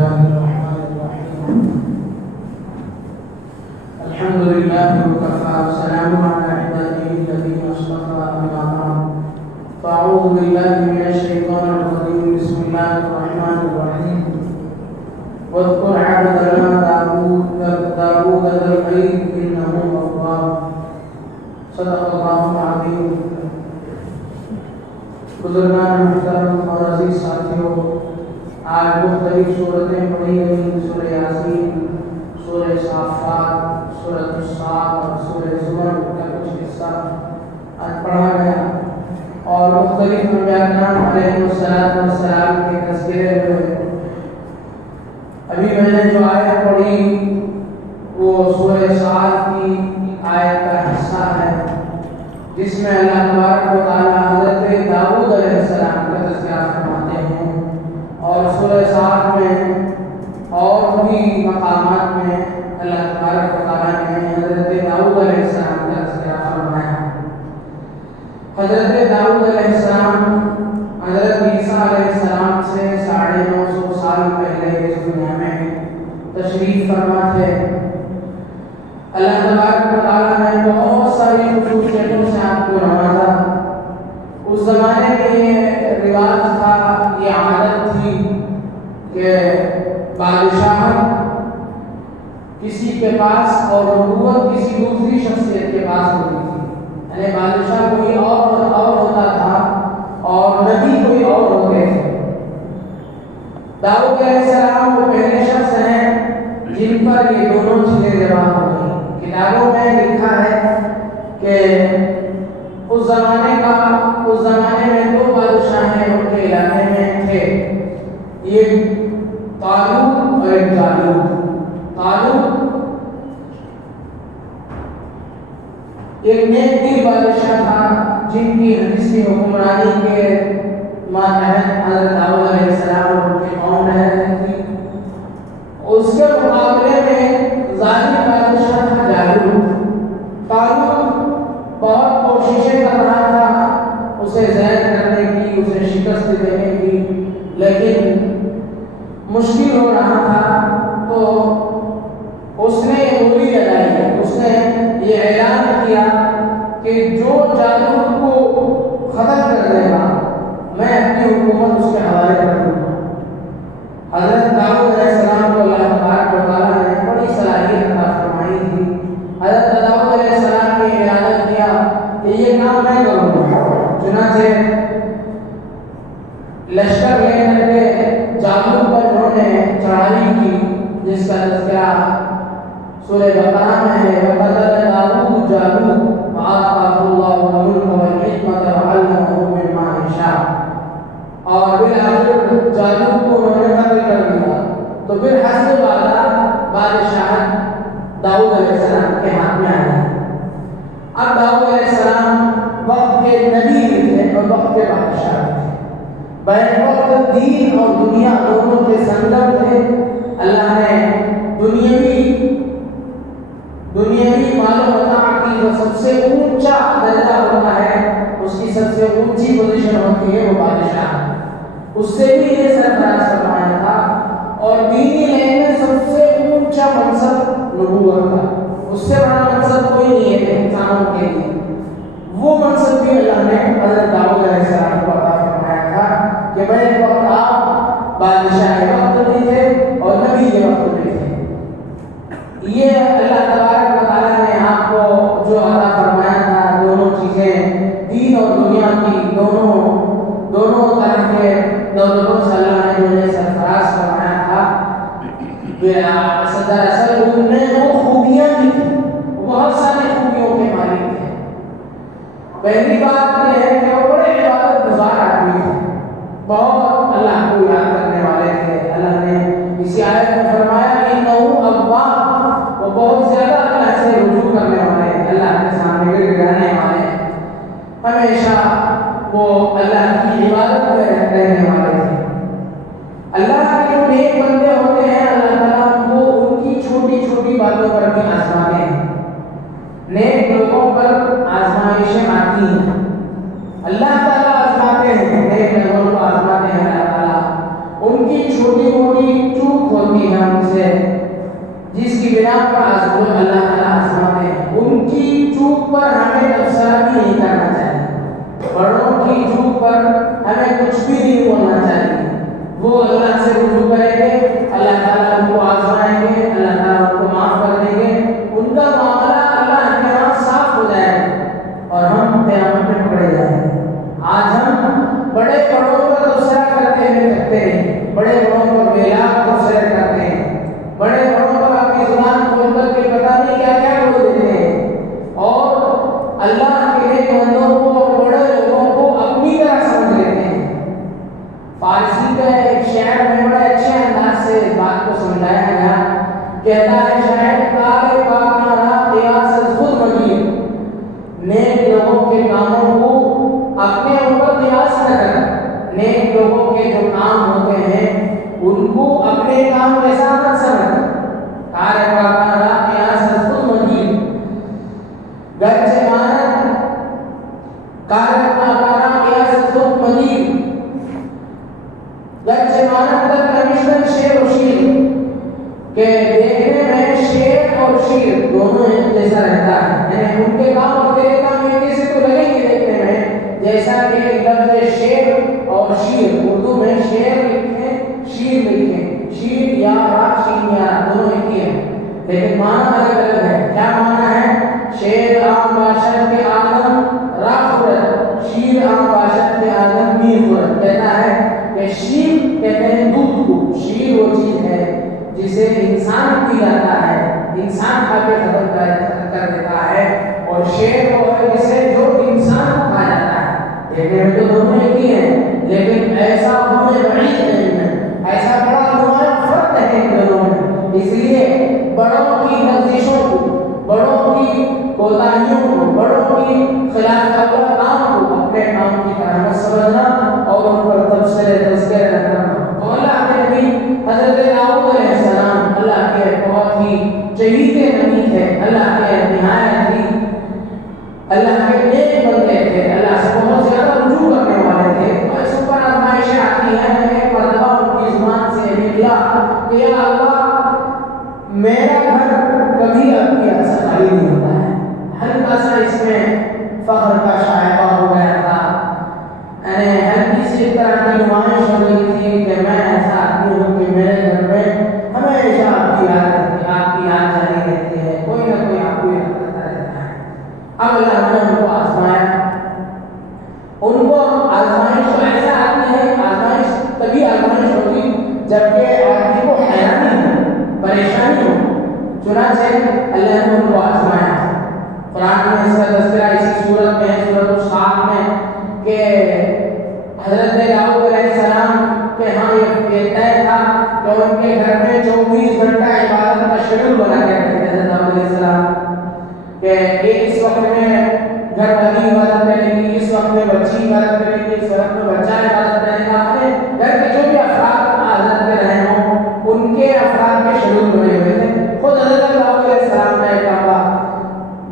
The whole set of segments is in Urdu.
الله الرحمن الرحيم الحمد لله وكفى وسلام على عباده الذين اصطفى أما بعد فأعوذ بالله من الشيطان الرجيم بسم الله الرحمن الرحيم واذكر عبدنا داوود ذا الأيد إنه أواب صدق الله العظيم. بزرگان محترم اور عزیز ساتھیوں، آج مختلف صورتیں پڑھی گئیں، سورہ یاسین، سورہ صافات، سورہ الصاد اور سورہ زمر کا کچھ حصہ آج پڑھا گیا اور مختلف انبیاء کرام علیہ السلام کے تذکرے ہوئے. ابھی میں نے جو آیت پڑھی وہ سورہ صاد کی آیت کا حصہ ہے جس میں اللہ تبارک و تعالیٰ حضرت داؤد علیہ السلام کا تذکرہ فرماتے ہیں، اور سورہ صاد میں اور بھی مقامات میں اللہ تبارک و تعالیٰ نے حضرت داؤد علیہ السلام کا تذکرہ فرمایا. حضرت داؤد علیہ السلام حضرت عیسیٰ علیہ السلام سے 950 سال پہلے اس دنیا میں تشریف فرما تھے. اللہ تبارک و تعالیٰ نے بہت ساری خصوصیتوں سے آپ کو نوازا. اس زمانے میں یہ رواج تھا، یہ عادت تھی کہ بادشاہ کسی کے پاس اور نبوت کسی دوسری شخصیت کے پاس ہوتی تھی. یعنی بادشاہ کوئی اور ہوتا تھا اور نبی کوئی اور ہوتے تھے. داؤد علیہ السلام وہ پہلے شخص ہیں جن پر یہ دونوں چیزیں جمع ہو گئی. کتابوں میں لکھا ہے کہ اس زمانے میں دو بادشاہ ان کے علاقے میں تھے، یہ طالوت اور ایک جالوت. طالوت ایک نیک دل بادشاہ تھا جن کی حکمرانی کے ماتحت حضرت داؤد علیہ السلام اور ان کی قوم رہ رہی تھی. اس کے مقابلے میں ظالم بادشاہ تھا جالوت. طالوت بہت کوششیں کر رہا تھا اسے زیر کرنے کی، اسے شکست دینے کی، لیکن مشکل ہو رہا تھا. تو اس نے بولی لگائی، اس نے یہ اعلان کیا کہ جو جالوت کو ختم کر دے گا میں اپنی حکومت اس کے حوالے کر دوں گا. حضرت داؤد علیہ السلام کو اللہ تبارک و تعالیٰ نے بڑی صلاحیت عطا فرمائی تھی. حضرت داؤد علیہ السلام نے اعلان کیا کہ یہ کام میں کروں گا. چنانچہ لشکر لے کر کے جالوت پر انہوں نے چڑھائی کی جس کا تذکرہ سورہ بقرہ میں ہے. وَقَتَلَ دَاوُودُ جَالُوتَ وَآتَاهُ اللَّهُ الْمُلْكَ وَالْحِكْمَةَ وَعَلَّمَهُ مِمَّا يَشَاءُ. اور بالآخر جالوت کو انہوں نے قتل کر دیا. تو پھر حسب بادشاہت داؤد علیہ السلام کے ہاتھ میں آئی. اب داؤد علیہ السلام وقت کے نبی تھے اور وقت کے بادشاہ تھے. بین وقت دین اور دنیا دونوں کے سنگم تھے. اللہ نے دنیاوی مال و متاع کی جو سب سے اونچا درجہ ہوتا ہے، اس کی سب سے اونچی پوزیشن ہوتی ہے وہ بادشاہ. اس سے بھی یہ سرفراز فرمایا تھا. اور دینی لین میں سب سے اونچا منصب نبوت تھا. اس سے بڑا منصب کوئی نہیں ہے انسانوں کے لیے. وہ منصب بھی اللہ نے حضرت داؤد علیہ السلام کو عطا فرمایا تھا کہ بھائی وقت آپ بادشاہ وقت بھی تھے اور نبی کے وقت بھی تھے. یہ اللہ تبارک و تعالیٰ نے آپ کو جو عطا فرمایا تھا، دونوں چیزیں دین اور دنیا کی دونوں طرح کے دولتوں سے اللہ نے انہیں سرفراز فرمایا تھا. دراصل ان میں وہ خوبیاں بھی تھیں، بہت ساری خوبیوں کے مالک تھے. پہلی بات یہ ہے کہ وہ بڑے عبادت گزار آدمی تھے، بہت اللہ کو یاد کرنے والے تھے. اللہ نے اسی آیت میں فرمایا انہ اواب، وہ بہت زیادہ اللہ سے رجوع کرنے والے، اللہ کے سامنے گڑگڑانے والے، ہمیشہ وہ اللہ کی عبادت میں رہنے والے تھے. اللہ کے جو نیک بندے ہوتے ہیں اللہ تعالیٰ وہ ان کی چھوٹی چھوٹی باتوں پر بھی آزماتے ہیں. نیک لوگوں پر آزمائشیں آتی ہیں، اللہ تعالیٰ آزماتے ہیں، نیک لوگوں کو آزماتے ہیں. اللہ تعالیٰ ان کی چھوٹی موٹی چوک اللہ سے رجوع کریں گے اللہ تعالیٰ ان کو آزمائیں گے، اللہ تعالیٰ ان کو معاف کر دیں گے، ان کا معاملہ اللہ کے ہاں صاف ہو جائے گا اور ہم قیامت میں پکڑے جائیں گے۔ آج ہم بڑے بڑوں کا تبصرہ کرتے ہوئے تھکتے ہیں، بڑے بڑوں کو میلاد تبصرہ کرتے ہیں، بڑے بڑوں پر اپنی زبان کھول کر کے پتہ نہیں کیا کیا بول دیتے ہیں اور اللہ کے نیک بندوں کو اور بڑے لوگوں کو اپنی طرح سمجھ لیتے ہیں۔ فارسی کا ایک شاعر میں بڑے اچھے انداز سے اس بات کو سمجھایا گیا، کہتا ہے شاعر کار پاکانہ قیاس خود مگیر، نیک لوگوں کے کاموں کو اپنے اوپر قیاس نہ کر، نیک لوگوں کے جو کام ہوتے ہیں ان کو اپنے کام جیسا مت سمجھ، کار پاکانہ قیاس خود مگیر، گرچہ مانت کار پاکانہ قیاس خود مگیر، گرچہ مانت تک نمشتن شیر و شیر، کہ دیکھنے میں شیر اور شیر دونوں ایک جیسا رہتا ہے، یعنی ان کے کام اور تیرے کام ایک جیسے تو لگیں گے دیکھنے میں، جیسا کہ لفظ شیر اور شیر اردو میں شیر لکھیں شیر لکھیں، شیر یا را شین یا دونوں ایک ہی ہیں لیکن معنی الگ الگ ہے۔ کیا معنی ہے؟ شیر عام باشد کے آدم را خورد، شیر عام باشد کے آدم می خورد۔ کہتا ہے کہ شیر کہتے ہیں دودھ کو، شیر وہ چیز ہے جسے انسان پی جاتا ہے، انسان کھا کے ختم کر دیتا ہے، اور شیر وہ ہے جسے جو انسان کو کھا جاتا ہے۔ دیکھنے میں تو دونوں ایک ہی ہیں لیکن ایسا ہونے بعید نہیں ہے، ایسا بڑا نمایاں فرق ہے ان دونوں میں۔ اس لیے بڑوں کی لغزشوں کو، بڑوں کی کوتاہیوں کو، بڑوں کی خلاف اول کام کو اپنے کام کی طرح مت سمجھنا اور ان پر تبصرے تذکرے نہ کرنا۔ تو اللہ کے نبی حضرت داؤد علیہ السلام اللہ کے بہت ہی چہیتے نبی تھے، اللہ کے نہایت ہی اللہ کے نیک بندے تھے، اللہ سے بہت زیادہ رجوع کرنے والے تھے۔ اور اس پر آزمائشیں آتی ہیں، ایک مرتبہ ان کی زبان سے نکلا کہ یا اللہ میرا گھر کبھی آپ کی یاد سے خالی نہیں ہوتا ہے۔ ہلکا سا اس میں فخر کا شائبہ ہو گیا تھا، یعنی ہلکی سی ایک طرح کی نمائش ہو گئی تھی کہ میں ایسا آدمی ہوں کہ میرے گھر میں ہمیشہ آپ کی یاد رہتی ہے، آپ کی یاد جاری رہتی ہے، کوئی نہ کوئی آپ کو یاد کرتا رہتا ہے۔ اب اللہ نے ان کو آزمایا، ان کو آزمائش تو ایسا آتی ہے، آزمائش تبھی آزمائش ہوگی جبکہ آدمی کو حیرانی ہو، پریشانی ہو، چنانچہ اللہ نے ان کو آزمایا۔ قرآن میں اس کا تذکرہ اسی سورت میں ہے، سورۃ الصاد میں، کہ حضرت داؤد علیہ السلام کے ہاں یہ طے تھا کہ ان کے گھر میں 24 گھنٹہ عبادت کا شیڈول بنا کے رکھتے تھے حضرت داؤد علیہ السلام، کہ اس وقت میں گھر والی عبادت کریں گی، اس وقت میں بچی عبادت کریں گی، اس وقت میں بچہ عبادت کرے گا، گھر کے جو بھی افراد حضرت کے رہے ہوں ان کے افراد کے شیڈول بنے ہوئے تھے۔ خود حضرت داؤد علیہ السلام کا ایک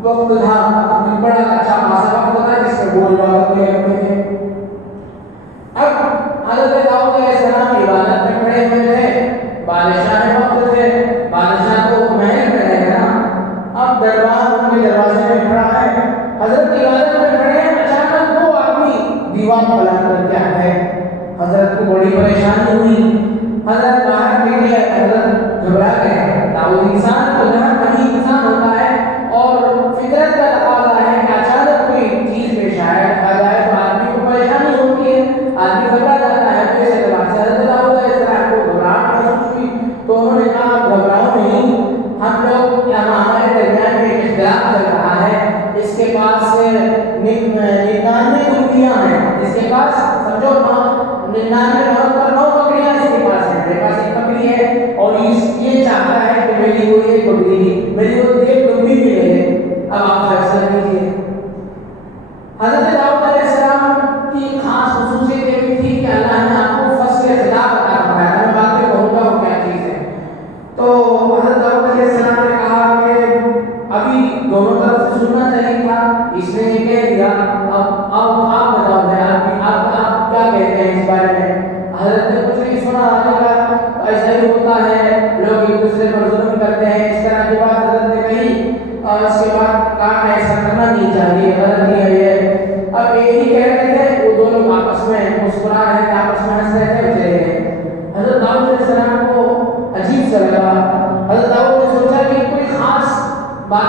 وقت تھا، بڑا اچھا خاصا وقت تھا جس میں وہ عبادت میں لگتے تھے۔ اب حضرت داؤد علیہ السلام عبادت میں کھڑے ہوئے تھے، بادشاہ وقت تھے، بادشاہ تو محل میں رہے گا نا، اب دربار ان کے دروازے میں کھڑا ہے، حضرت عبادت میں کھڑے ہیں، اچانک وہ آدمی دیوار پلٹ کر کے آ گئے،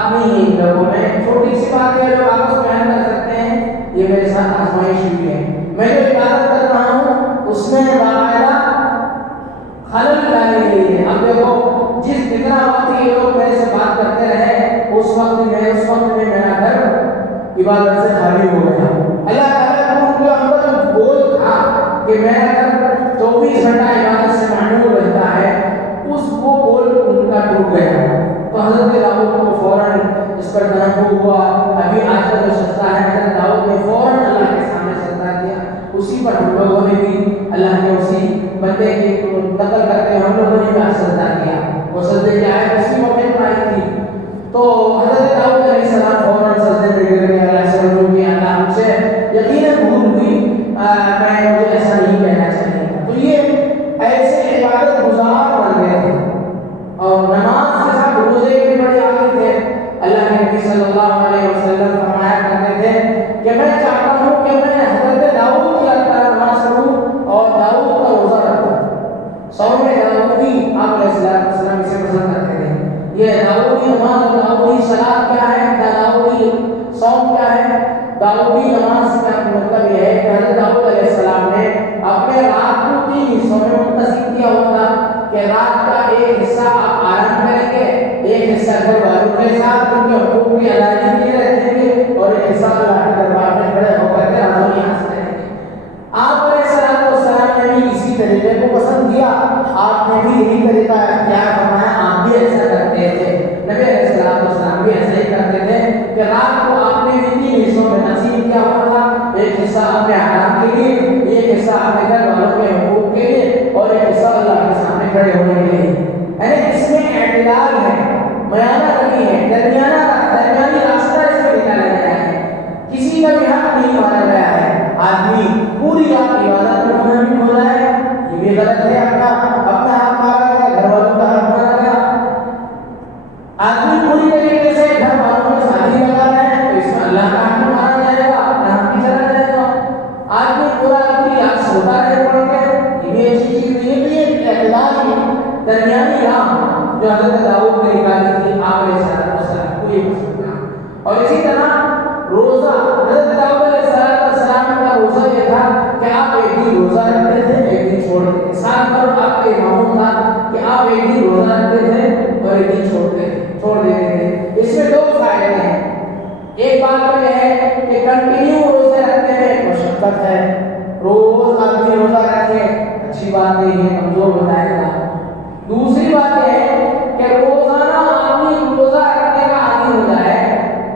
اپنی لوگوں میں چھوٹی سی بات ہے جو آپ اس بیان کر سکتے ہیں، یہ میرے ساتھ آزمائش ہوئی ہے، میں جو عبادت کر رہا ہوں اس میں باقاعدہ خلل ڈالی گئی ہے۔ اب دیکھو جتنا وقت یہ لوگ میرے سے بات کرتے رہے اس وقت میں میرا گھر عبادت سے خالی ہو گیا۔ اللہ تعالیٰ کو ان کے اندر بول تھا کہ میرا گھر 24 گھنٹہ عبادت سے معمول رہتا ہے، اس کو بول ان کا ٹوٹ گیا۔ تو حضرت داؤد کو فوراً اس پر تنبہ ہوا۔ ابھی آج کا جو سجدہ ہے حضرت داؤد نے فوراً اللہ کے سامنے سجدہ کیا، اسی پر ہم لوگوں نے بھی اللہ کے اسی بندے کی نقل کرتے ہیں، ہم لوگوں نے بھی سجدہ کیا۔ وہ سجدے کی آیت اسی موقع پر آئی تھی، تو حضرت داؤد علیہ السلام فوراً سجدے میں گر گئے، اللہ سے رجوع کیا، اللہ مجھ سے یقیناً بھول ہوئی، مجھے ایسا نہیں کہنا چاہیے تھا۔ تو یہ ایسے عبادت گزار بن گئے تھے اور نماز کے ساتھ روزے بھی بڑے عادی تھے۔ اللہ کے نبی صلی اللہ علیہ وسلم فرمایا کرتے تھے کہ میں چاہتا ہوں کہ میں حضرت داؤد کی طرح نماز پڑھوں اور داؤد کا روزہ رکھوں۔ صوم داؤدی آپ علیہ السلام اسے پسند کرتے تھے۔ یہ داؤدی نماز اور داؤدی صلاۃ کیا ہے، داؤدی صوم کیا ہے؟ داؤدی نماز کا مطلب یہ ہے کہ حضرت داؤد علیہ السلام نے اپنے رات کو 3 حصوں میں منتقسم کیا ہوتا کہ رات کا ایک حصہ آپ آرام کریں گے، ایک حصہ گھر والوں کے ساتھ ان کے حقوق کی ادائیگی کے لیے رکھیں گے، اور ایک حصہ اللہ کے دربار میں کھڑے ہو کر کے راضی حاصل کریں گے۔ آپ علیہ السلام نے بھی اسی طریقے کو پسند کیا، آپ نے بھی یہی طریقہ اختیار فرمایا، آپ بھی ایسا کرتے تھے۔ نبی علیہ السلام بھی ایسا ہی کرتے تھے کہ رات کو آپ نے بھی 3 حصوں میں تقسیم کیا ہوا تھا، ایک حصہ اپنے آرام کے لیے، ایک حصہ اپنے گھر والوں کے حقوق کے لیے، اور ایک حصہ اللہ کے سامنے کھڑے ہونے کے لیے۔ یعنی اس میں اعتدال ہے، میانہ روی ہے، درمیانی راستہ اس میں نکالا گیا ہے، کسی کا بھی حق نہیں مارا گیا ہے۔ آدمی پوری رات عبادت میں منہمک ہو جائے یہ بھی غلط ہے، اپنا حق مارا گیا، گھر والوں کا حق مارا گیا۔ آدمی پوری طریقے سے گھر والوں میں شادی لگا رہا ہے تو اس میں اللہ کا حق مارا جائے گا، اپنا حق بھی چلا جائے گا۔ آدمی پوری رات سوتا رہے پڑھ کے یہ بھی اچھی چیز نہیں ہے۔ یہ اعتدال درمیانی راہ جو حضرت داؤد نے نکالی تھی آپ علیہ السلام کو یہ پسند تھا۔ اور اسی طرح روزہ، حضرت داؤد علیہ السلام کا روزہ یہ تھا کہ آپ ایک دن روزہ رکھتے تھے، ایک دن چھوڑ دیتے تھے۔ سال بھر آپ کا معمول تھا کہ آپ ایک دن روزہ رکھتے تھے اور ایک دن چھوڑ دیتے تھے۔ اس میں 2 فائدے ہیں۔ ایک بات یہ ہے کہ کنٹینیو روزے رکھنے میں مشقت ہے، روز آدمی روزہ رکھے اچھی بات نہیں ہے، کمزور ہو جائے گا۔ دوسری بات یہ ہے کہ روزانہ آدمی روزہ رکھنے کا عادی ہو جائے،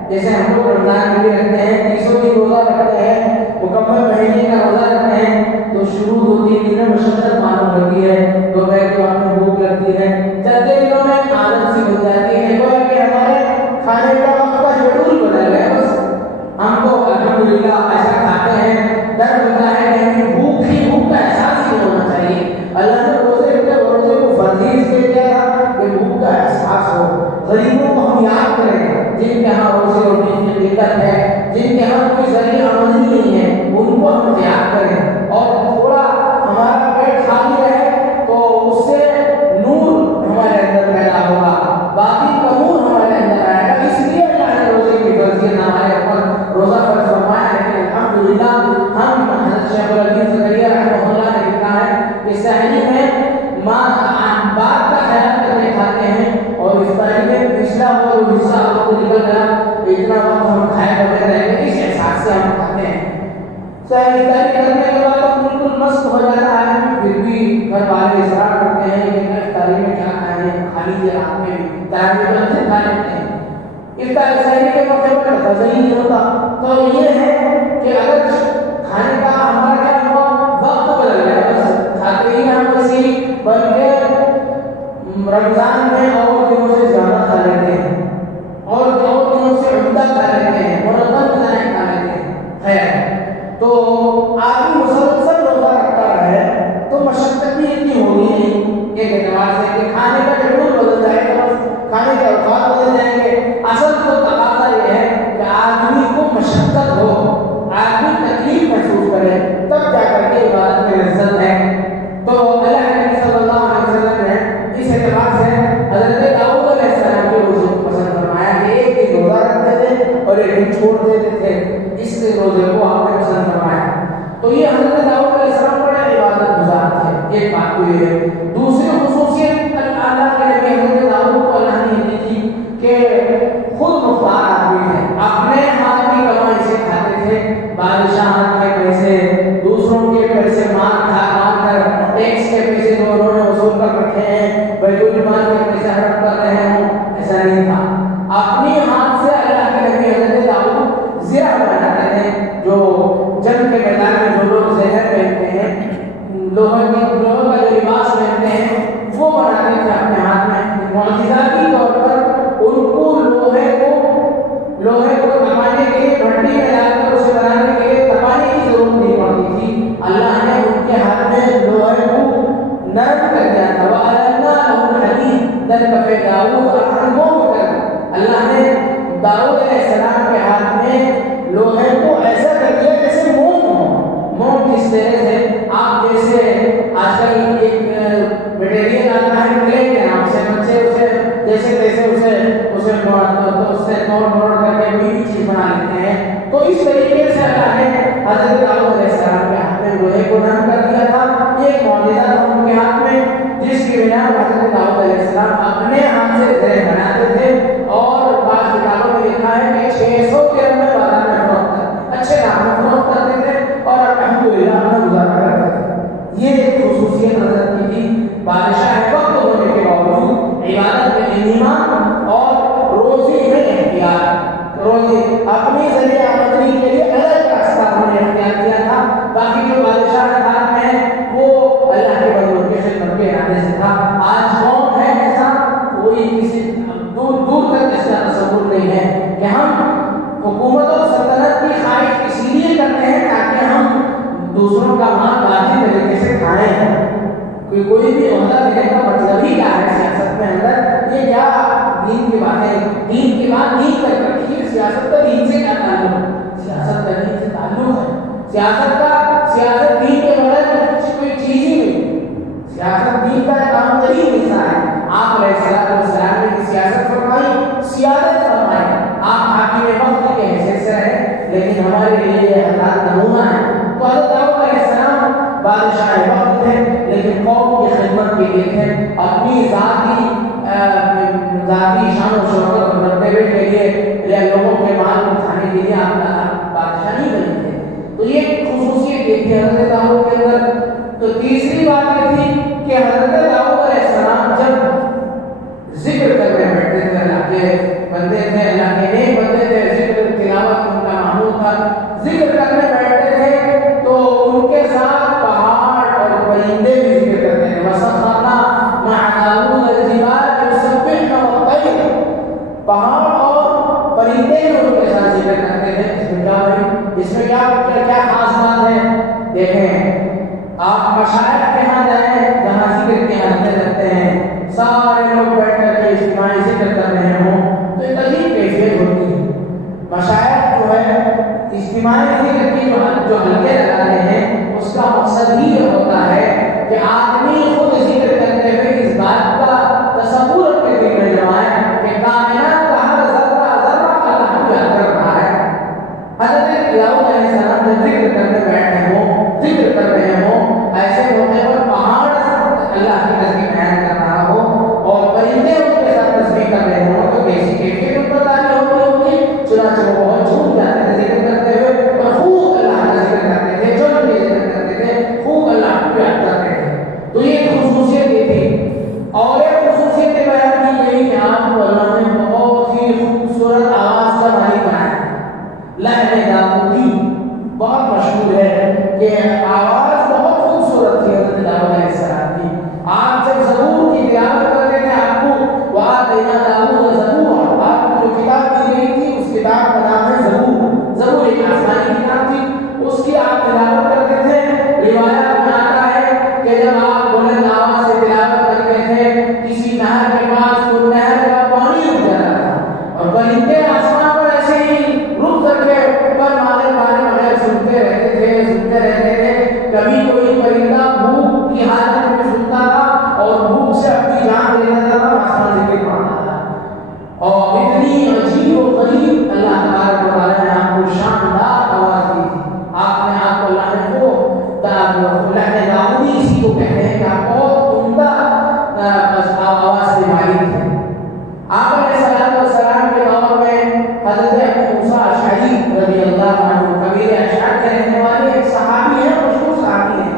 جیسے ہم لوگ رمضان میں بھی رکھتے ہیں، 30 دن روزہ رکھتے ہیں، مکمل مہینے کا روزہ رکھتے ہیں، تو شروع 2-3 دن میں مشقت معلوم ہوتی ہے، دوپہر کے وقت میں بھوک لگتی ہے، چلتے دنوں میں عادت سی ہو جاتی ہے، کہ ہمارے کھانے کا وقت کا شیڈول بدل گیا، بس ہم کو الحمدللہ ایسا کھاتے ہیں، درد ہوتا ہے کہ ہمیں بھوک کا احساس ہی ہونا چاہیے۔ اللہ نے روزے کو فرضی اس لیے کیا تھا کہ بھوک کا احساس ہو، غریبوں کو ہم یاد کریں جن کے ہاں روزے روٹی کی دقت ہے، جن کے ہاں کوئی ذریعہ آمدنی نہیں ہے، ان کو ہم یاد کریں، اور تھوڑا ہمارا پیٹ خالی رہے تو اس سے نور ہمارے اندر پیدا ہوگا، باقی کا نور ہمارے اندر آئے گا۔ اس لیے اللہ نے روزے کی فرضیت ہمارے اوپر روزہ فرض فرمایا ہے کہ الحمدللہ ہم حضرت شیخ العزیز زکریا رحمہ اللہ نے لکھا ہے کہ سحری میں بات کا خیال کرنے کھاتے ہیں، اور افطاری میں پچھلا ہوا جو حصہ آپ کو نکل گیا اتنا وقت ہم کھائے بغیر رہیں گے، اس احساس سے ہم کھاتے ہیں۔ افطاری کرنے کے بعد ہم بالکل مست ہو جاتا ہے، پھر بھی گھر والے اصرار کرتے ہیں کہ افطاری میں کیا کھائیں، کھا لیجیے، رات میں بھی تراویح میں سے کھا لیتے ہیں۔ افطاری سحری کے موقع پر غسل ہی نہیں ہوتا، تو یہ ہے کہ اگر کھانے کا ہمارا کیا ہوا وقت بدل گیا، بس کھاتے ہی ہم ویسی، بلکہ رمضان میں اور دنوں سے زیادہ کھا لیتے ہیں، اور دنوں سے عمدہ کھا لیتے ہیں، مرتب غذائیں کھا لیتے ہیں۔ خیر، تو آدمی مسلسل روزہ رکھتا رہے تو مشقت بھی اتنی ہوگی نہیں، ایک اعتبار سے کہ کھانے کا شیڈول بدل جائے گا، کھانے کے اوقات بدل جائیں گے۔ اصل تو تقاضا یہ ہے کہ آدمی کو مشقت ہو، آدمی تکلیف محسوس کرے، تب جا کر کے عبادت میں لذت ہے۔ تو اللہ کے نبی صلی اللہ علیہ وسلم نے اس اعتبار سے حضرت داؤد علیہ السلام کے روزے کو پسند فرمایا کہ ایک دن تھا وَأَلَنَّا لَهُ الْحَدِيدَ دَلْكَ داؤد الموت کر اللہ نے داؤد علیہ السلام کے ہاتھ میں لوہے کو ایسا کر دیا جیسے موم ہو. موم کس طرح سے آپ جیسے آج کل ایک مٹیریل آتا ہے کلے کے نام سے بچے اسے جیسے تیسے اسے توڑ کر کے کوئی چیز بنا لیتے ہیں. تو اس طریقے سے اللہ نے حضرت داؤد علیہ السلام کے ہاتھ میں لوہے کو نرم کر دیا تھا. یہ معجزہ تھا ان کے ہاتھ میں جس کی بنا حضرت داؤد علیہ السلام اپنے ہاتھ سے زرے بناتے تھے اور بعض کتابوں میں لکھا ہے کہ 600 درہم میں بازار میں فروخت کرتے اچھے دام میں فروخت کرتے تھے اور الحمدللہ اپنا گزارا کرتے تھے. یہ ایک خصوصیت حضرت کی تھی. بادشاہ وقت ہونے کے باوجود عبادت میں انہمام اور روزی میں احتیاط روزی اپنی ذریعہ آمدنی کے لیے الگ راستہ انہوں نے اختیار کیا تھا. باقی جو بادشاہ کے ہاتھ میں ہے وہ اللہ کے بندوں کے خدمت کے ارادے سے تھا. آج کون ہے ایسا کوئی کسی دور تک اس کا تصور نہیں ہے کہ ہم حکومت اور سلطنت کی خواہش اسی لیے کرتے ہیں تاکہ ہم دوسروں کا مال باقی طریقے سے کھائیں. کوئی بھی عہدہ دینے کا مطلب ہی کیا ہے سیاست میں اندر یہ کیا دین کی باتیں دین کی بات نہیں کر رکھی ہے. سیاست کا دین سے کیا تعلق ہے؟ سیاست کا دین سے تعلق ہے. سیاست دین کے بغیر کوئی چیز ہی نہیں. سیاست دین کا ایک اہم ترین حصہ ہے. آپ علیہ السلام نے سیاست فرمائی سیادت فرمائی. آپ حاکم وقت کے حیثیت سے رہے لیکن ہمارے لیے یہ حضرات نمونہ ہے. تو حضرت داؤد علیہ السلام بادشاہ وقت تھے لیکن قوم کی خدمت کے لیے تھے. اپنی ذاتی شان و شوکت بنتے ہوئے کے لیے یا لوگوں کے مال کو کھانے کے لیے آپ بادشاہ نہیں بنے تھے. تو یہ خصوصیت یہ تھی حضرت داؤد کے اندر. تو تیسری بات یہ تھی کہ حضرت داؤد علیہ السلام جب ذکر کرنے بیٹھتے تھے اللہ کے بندے تھے اللہ کے نیک بندے تھے ذکر تلاوت ان کا معمول تھا. ذکر کرنے بیٹھتے تھے تو ان کے ساتھ پہاڑ اور پرندے بھی ذکر کرتے ہیں. وَسَخَّرْنَا مَعَ دَاوُودَ الْجِبَالَ يُسَبِّحْنَ وَالطَّيْرَ پہاڑ اور پرندے بھی ان کے ساتھ ذکر کرتے تھے. اس میں کیا خاص بات ہے؟ دیکھیں آپ مشائخ کے ہاں جائیں جہاں ذکر کے حلقے لگتے ہیں سارے لوگ بیٹھ کر کے اجتماعی ذکر کر رہے ہوں تو ایک عجیب کیفیت ہوتی ہے. مشائخ جو ہے اجتماعی ذکر کی جو حلقے لگاتے ہیں اس کا مقصد ہی یہ ہوتا ہے کہ آدمی خود ذکر کرتے ہوئے اس بات کا تصور اپنے دل میں جمائے کہ کائنات کا ہر ذرہ ذرہ اللہ کو یاد کر رہا ہے. حضرت داؤد علیہ السلام جب ذکر کرنے بیٹھے ہوں ذکر کر رہے ہوں ایسے موقع پر پہاڑ اللہ کی تسبیح بیان کر رہا ہو اور پرندے ان کے ساتھ تسبیح کر رہے ہوں تو کیسی کیفیت ان پر تاری ہوگی. چنانچہ وہ بہت جھوم جاتے تھے ذکر کرتے ہوئے اور خوب اللہ کا ذکر کرتے تھے جھوم کے ذکر کرتے تھے خوب اللہ کو یاد کرتے تھے. تو یہ خصوصیت یہ تھی. اور ایک خصوصیت بیان کی گئی کہ آپ کو اللہ نے بہت ہی خوبصورت آواز کا مالک بنایا. لحن داؤدی بہت مشہور ہے کہ آواز بہت خوبصورت تھی حضرت داؤد علیہ السلام کی. آپ جب زبور کی تلاوت کرتے تھے آپ کو وآتینا داؤد زبورا آپ کو جو کتاب دی گئی تھی اس کتاب کا نام ہے زبور. زبور ایک آسمانی کتاب تھی اس کی آپ تلاوت کرتے تھے. روایات میں آتا ہے کہ جب آپ بلند آواز سے تلاوت کرتے تھے کسی نہر کے پاس تو نہر کا پانی رک جاتا تھا اور پرندے آسمان پر ایسے ہی رک کر کے اوپر مارے بغیر سنتے رہتے تھے. کبھی کوئی پرندہ بھوک کی حالت میں سنتا تھا اور بھوک سے اپنی جان دے دیتا تھا آسمان سے گر پڑتا تھا. اور اتنی عجیب و غریب اللہ تبارک و تعالی نے آپ کو شاندار آواز دی تھی. آپ کو اللہ نے وہ لحن داؤدی اسی کو کہتے ہیں کہ آپ بہت عمدہ آواز سے مالک تھے. آپ علیہ السلام کے دور میں حضرت ابو موسیٰ اشعری رضی اللہ عنہ قبیلہ اشعر کے رہنے والے ایک صحابی ہیں مشہور صحابی ہیں.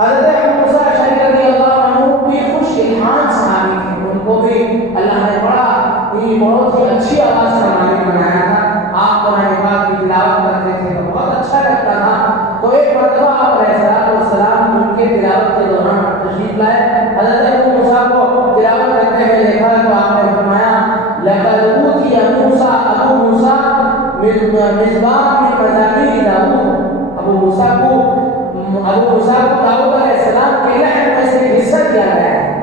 حضرت ابو موسیٰ اشعری رضی اللہ عنہ بھی خوش الحان صحابی تھے. ان کو بھی اللہ نے بہت ہی اچھی آواز کا مالک بنایا تھا. آپ قرآن پاک کی تلاوت کرتے تھے تو بہت اچھا لگتا تھا. تو ایک مرتبہ آپ علیہ السلام ان کے تلاوت کے دوران تشریف لائے. حضرت ابو موسیٰ کو تلاوت کرتے ہوئے دیکھا تو آپ نے فرمایا لقد اوتی موسیٰ ابو موسیٰ مصباح من مزامیر داؤد. ابو موسیٰ کو داؤد علیہ السلام کے لحن میں سے حصہ دیا گیا ہے.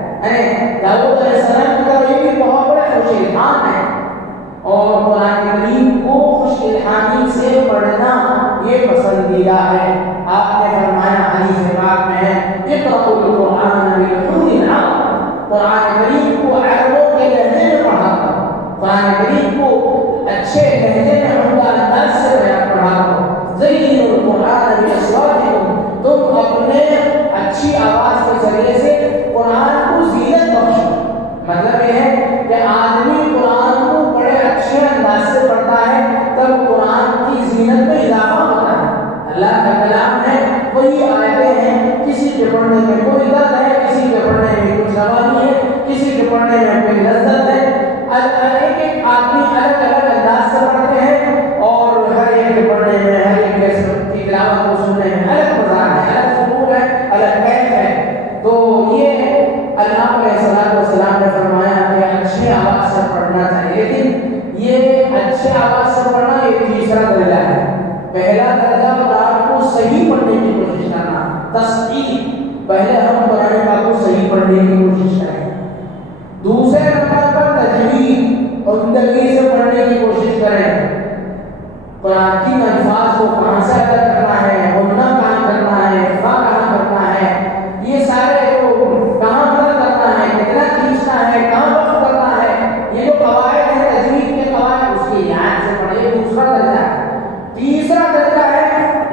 قرآن کریم کو عربوں کے لہجے میں پڑھا کرو، قرآن کریم کو اچھے لہجے میں عمدہ انداز سے پڑھا کرو۔ زینوا القرآن باصواتکم، تم اپنے اچھی آواز کے ذریعے سے قرآن کو زینت بخشو۔ مطلب یہ ہے کہ آدمی قرآن کو بڑے اچھے انداز سے پڑھتا ہے تب قرآن کی زینت میں اضافہ ہوتا ہے۔ اللہ کا کلام ہے، وہی آیتیں ہیں، کسی کے پڑھنے میں کوئی درد ہے، کسی کے پڑھنے میں کوئی روانی ہے، کسی کے پڑھنے میں کوئی لذت ہے۔ ایک ایک آدمی الگ الگ انداز سے پڑھتے ہیں اور ہر ایک کے پڑھنے میں، ہر ایک کی تلاوت کو سننے میں الگ مزہ ہے، الگ سکون ہے، الگ کیف ہے۔ تو یہ اللہ علیہ السلام نے فرمایا کہ اچھی آواز سے پڑھنا چاہیے، لیکن یہ اچھے آواز سے پڑھنا یہ تیسرا درجہ ہے۔ پہلا درجہ قرآن کو صحیح پڑھنے کی کوشش کرنا، تصحیح، پہلے ہم قرآن پاک کو صحیح پڑھنے کی کوشش کریں۔ دوسرے نمبر پر تجوید، عمدگی سے پڑھنے کی کوشش کریں، قرآن کی الفاظ کو کہاں سے ادا کرنا ہے، غنہ کہاں کرنا ہے، اخفا کہاں کرنا ہے، یہ سارے جو کہاں پر کرنا ہے، کتنا کھینچنا ہے، کہاں وقت کرنا ہے، یہ جو قواعد ہیں تجوید کے قواعد، اس کی یاد سے پڑھیں۔ یہ دوسرا درجہ ہے۔ تیسرا درجہ ہے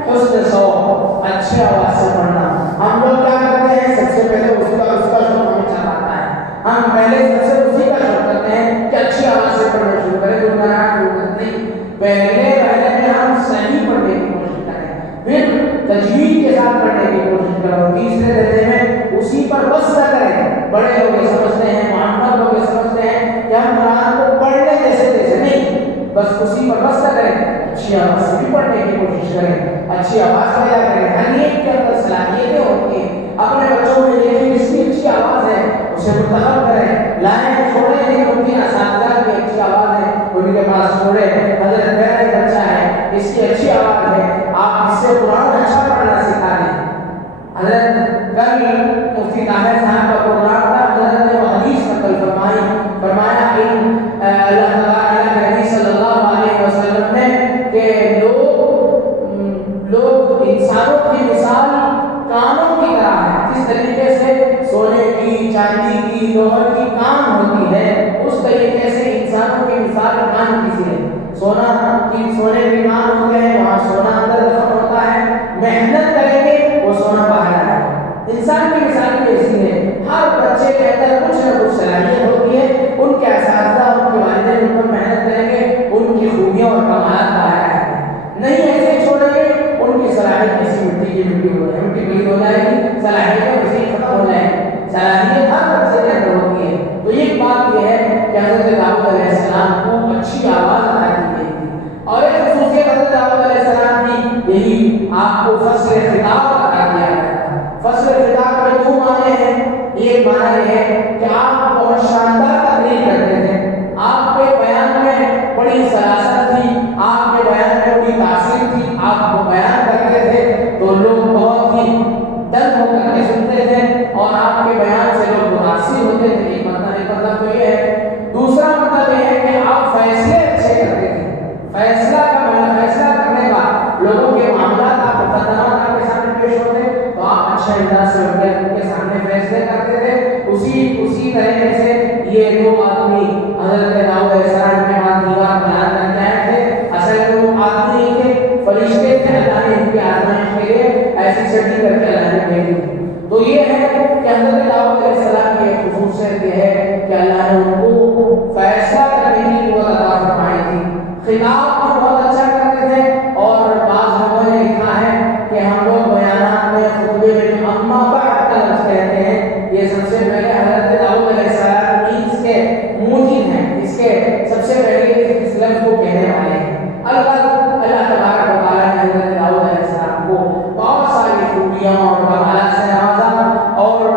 حسن صوت، اچھے آواز سے پڑھنا۔ ہم لوگ کیا کرتے ہیں، سب سے پہلے اس کا شوق ہمیں چلاتا ہے، ہم پہلے سب سے اسی کا شوق کرتے ہیں کہ اچھی آواز سے پڑھنا شروع کریں، گنگناہٹ شروع کرتے ہیں۔ پہلے ہم صحیح پڑھنے کی کوشش کریں، پھر تجوید کے ساتھ پڑھنے کی کوشش کرو۔ تیسرے درجے میں اسی پر بس نہ کریں۔ بڑے لوگ یہ سمجھتے ہیں، معمر لوگ یہ سمجھتے ہیں کہ ہم قرآن کو پڑھنے جیسے نہیں، بس اسی پر بس نہ کریں، اچھی آواز سے بھی پڑھنے کی کوشش کریں، اچھی آواز پیدا کریں۔ ہر ایک کے اندر صلاحیتیں ہوتی ہیں، اپنے بچوں میں دیکھیں جس کی اچھی آواز ہے اسے منتخب کریں، لائیں چھوڑیں، لیکن ان کی اساتذہ کی اچھی آواز ہے ان کے پاس چھوڑیں۔ حضرت میرا ایک بچہ ہے، اس کی اچھی آواز ہے، آپ اس سے قرآن اچھا پڑھنا سکھا دیں۔ حضرت کل مفتی طاہر صاحب کا پروگرام تھا، حضرت نے وہ حدیث نقل فرمایا اللہ تعالیٰ کے نبی صلی اللہ علیہ وسلم نے کہ لوگ انسانوں کی مثال کانوں کی طرح ہے، جس طریقے سے سونے کی، چاندی کی، لوہر کی کان ہوتی ہے، اس طریقے سے انسانوں کی مثال کان کی سی ہے۔ سونے کے کان ہوتے ہیں، وہاں سونا اندر دفن ہوتا ہے، محنت کریں گے وہ سونا باہر آئے گا۔ انسان کی مثال بھی ایسی ہے، ہر بچے کے اندر کچھ نہ کچھ صلاحیت ہوتی ہے، ان کے اساتذہ، ان کے والدین ان پر محنت کریں گے، ان کی خوبیاں اور کمالات باہر آئیں گے۔ نہیں ایسے چھوڑیں گے، ان کی صلاحیت کسی مٹی کی مٹی ہو جائے، مٹی گلی ہو جائے گی، صلاحیتیں اسی ختم ہو جائیں گی۔ صلاحیت ہر بچے کے اندر ہوتی ہے۔ تو ایک بات یہ ہے کہ حضرت داؤد علیہ السلام کو اچھی آواز عطا کی گئی تھی، اور ایک خصوصیت حضرت داؤد علیہ السلام کی یہی آپ کو فصل خطاب عطا کیا گیا تھا۔ فصل خطاب کے دو معنی ہیں، ایک معنی یہ ہے کہ آپ بہت شاندار تقریر کرتے تھے، آپ کے بیان میں بڑی سلاست تھی، آپ کے بیان میں بڑی تاثیر تھی، آپ کو بیان کرتے تھے تو لوگ بہت ہی دنگ ہو کر کے سنتے تھے اور آپ کے بیان سے لوگ متاثر ہوتے تھے۔ ایک مطلب تو یہ ہے۔ دوسرا مطلب یہ ہے کہ آپ فیصلے اچھے کرتے تھے، فیصلہ کرنے کا لوگوں کے معاملات، آپ مقدمات آپ کے سامنے پیش ہوتے تو آپ اچھے انداز سے ان کے سامنے فیصلے کرتے تھے۔ اسی طریقے سے یہ دو آدمی حضرت داؤد علیہ السلام کے بعد دیوار بلند کر کے آئے تھے، اصل میں وہ آدمی نہیں تھے، فرشتے تھے، اللہ نے ان کی آزمائش کے لیے ایسی سیٹنگ کر کے اللہ نے بھیجی تھی۔ تو یہ ہے کہ حضرت داؤد علیہ السلام کی ایک خصوصیت یہ ہے کہ اللہ نے ان کو فیصلہ کرنے کی قوت عطا فرمائی تھی، خطاب کو بہت اچھا کرتے تھے۔ اور بعض لوگوں نے لکھا ہے کہ ہم لوگ بیانات میں، خطبے میں جو اما بعد کا لفظ کہتے ہیں، یہ سب سے پہلے حضرت داؤد علیہ السلام ہی اس کے موجد ہیں، اس کے سب سے پہلے اس لفظ کو کہنے والے ہیں۔ اللہ تبارک و تعالیٰ نے حضرت داؤد علیہ السلام کو بہت ساری خوبیاں اور کمالات سے نوازا، اور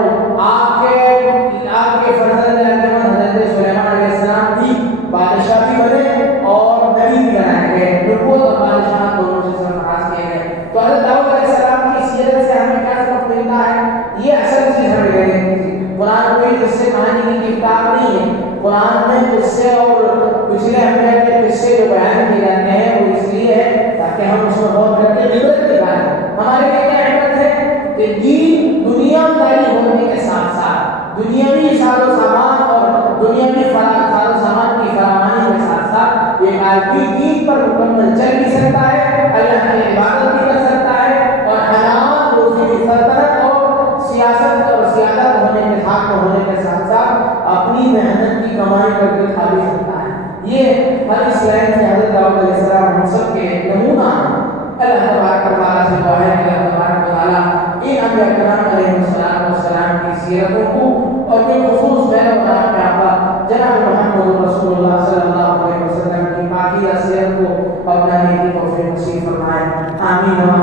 آپ کے فرزند حضرت سلیمان علیہ السلام بھی بادشاہ بھی بنے اور نبی بھی بنائے گئے، نبوت اور بادشاہ دونوں سے سرفراز کیے گئے۔ تو حضرت داؤد علیہ السلام کی سیرت سے ہمیں کیا سبق ملتا ہے؟ یہ اصل چیز ہمیں لینے کی، قرآن کوئی قصے کہانی کی کتاب نہیں ہے، قرآن میں قصے اور پچھلے انبیاء کے قصے جو بیان کیے جاتے ہیں وہ اس لیے ہے تاکہ ہم اس میں غور کر کے عبرت نکالیں۔ ہمارے لیے کیا عبرت ہے کہ دین دنیا داری ہونے کے ساتھ ساتھ دنیاوی ساز و سامان اور دنیاوی ساز و سامان کی فراوانی کے ساتھ ساتھ ایک آدمی دین پر مکمل چل بھی سکتا ہے، اللہ کی عبادت بھی کر سکتا ہے، اور حلال روزی کی سلطنت اور سیاست اور سیادت ہونے کے حق ہونے کے ساتھ ساتھ اپنی محنت کی کمائی کر کے کھا بھی سکتا ہے۔ یہ ہر اسلام سے حضرت داؤد علیہ السلام ہم سب کے نمونہ ہیں۔ اللہ تبارک و تعالیٰ سے دعا ہے کہ اللہ تبارک و تعالیٰ ان انبیاء کرام علیہ السلام کی سیرتوں کو اور بالخصوص میرے اور آپ کے آقا جناب محمد رسول اللہ صلی اللہ علیہ وسلم کی پاکیزہ سیرت کو اپنانے کی توفیق نصیب فرمائے، آمین۔